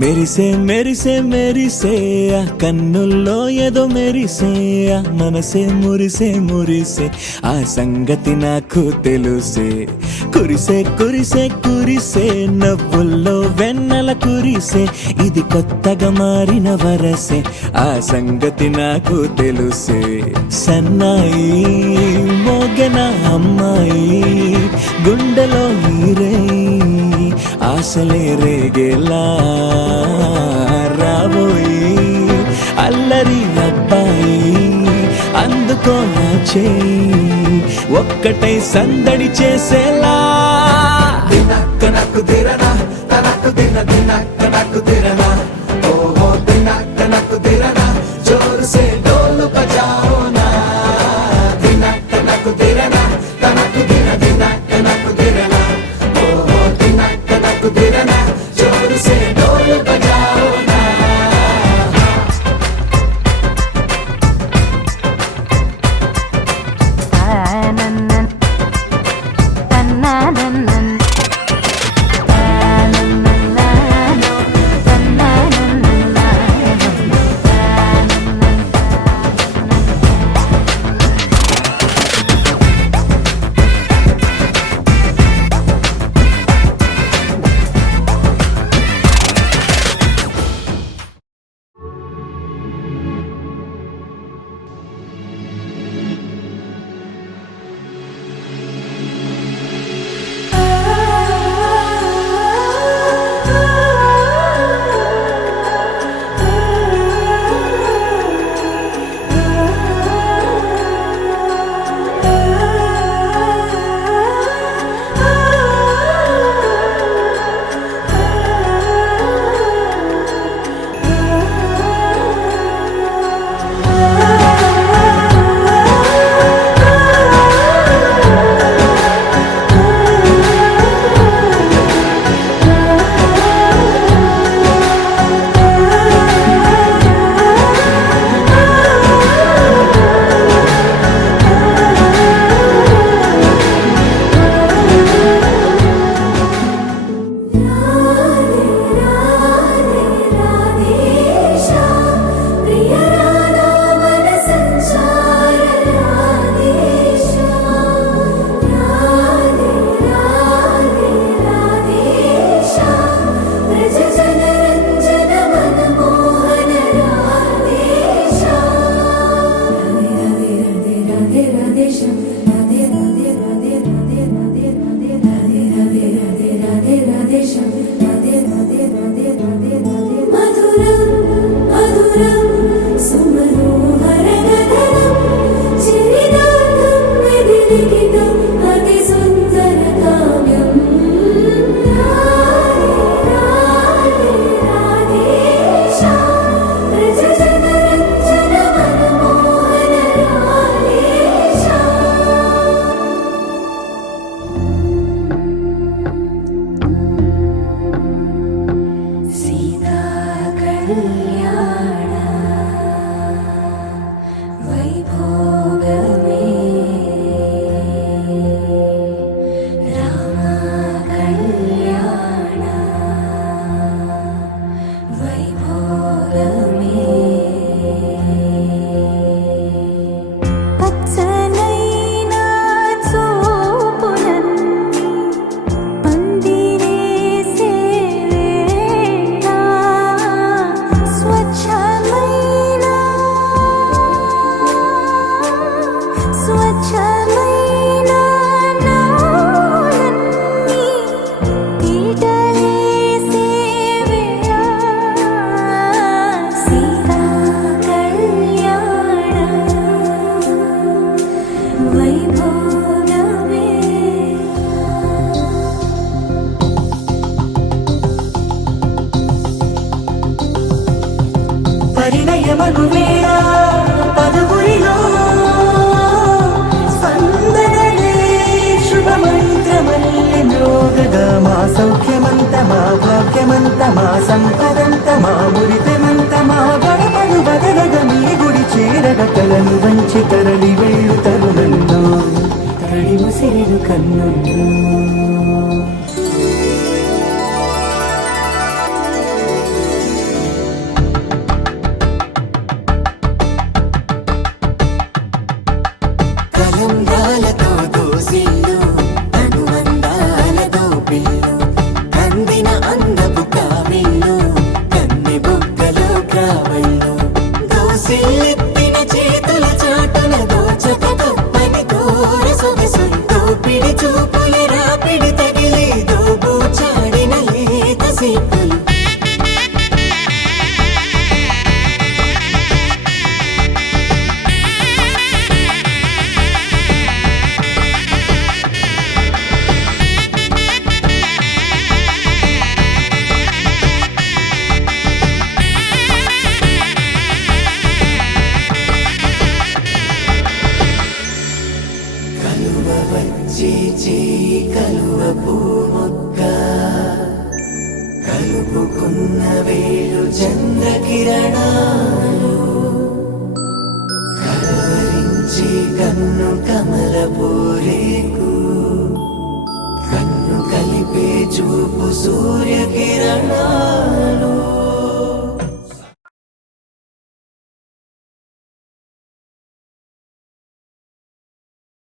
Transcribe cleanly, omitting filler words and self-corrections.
మెరిసే మెరిసే మెరిసే ఆ కన్నుల్లో ఏదో మెరిసే ఆ మనసే మురిసే మురిసే ఆ సంగతి నాకు తెలుసే. కురిసే కురిసే కురిసే నవ్వుల్లో వెన్నెల కురిసే ఇది కొత్తగా మారిన వరసే ఆ సంగతి నాకు తెలుసే. సన్నాయి మోగెన అమ్మాయి గుండెలో హీరే ఆశలే రేగేలా రాబోయి అల్లరి అబ్బాయి అందుకో నా చేయి ఒక్కటై సందడి చేసేలా. దినక్క నాకు దిరనా తనకు దిన దినక్క నాకు దిరనా ఓహో దినక్క నాకు దిరనా జోరు సే డోలు బజాओ నా. దినక్క నాకు దిరనా తనకు దిన దినక్క నాకు దిరనా ఓహో దినక్క నాకు దిరనా జోరు సే డోలు బజాओ నా. మా సంపదంత మా మురితెమంత మా గడపను బదలగ మీ గుడి చేరగ కలను వంచి తరలి వెళ్ళు తరుణంలో తడి ముసిరిను కన్నుల్లో కలంబ్రాలతో దోసిల్లు అనుబంధాలతో పిల్లు అందిన అందపు కావిళ్ళు కన్నె బుగ్గలో కావళ్ళు దోసిల్లెత్తిన చేతుల చాటున దోచక తప్పని దూర సొగసులు దోపిడి చూపుల రాపిడి తగిలి దోబూచాడిన లేత సీపులు కలువ వచ్చే చేయి కలువ పూమొక్క కలుపుకున్న వేలు చంద్రకిరణాలు కలవరించే కన్ను కమల పూరేకు కన్ను కలిపే చూపు సూర్యకిరణాలు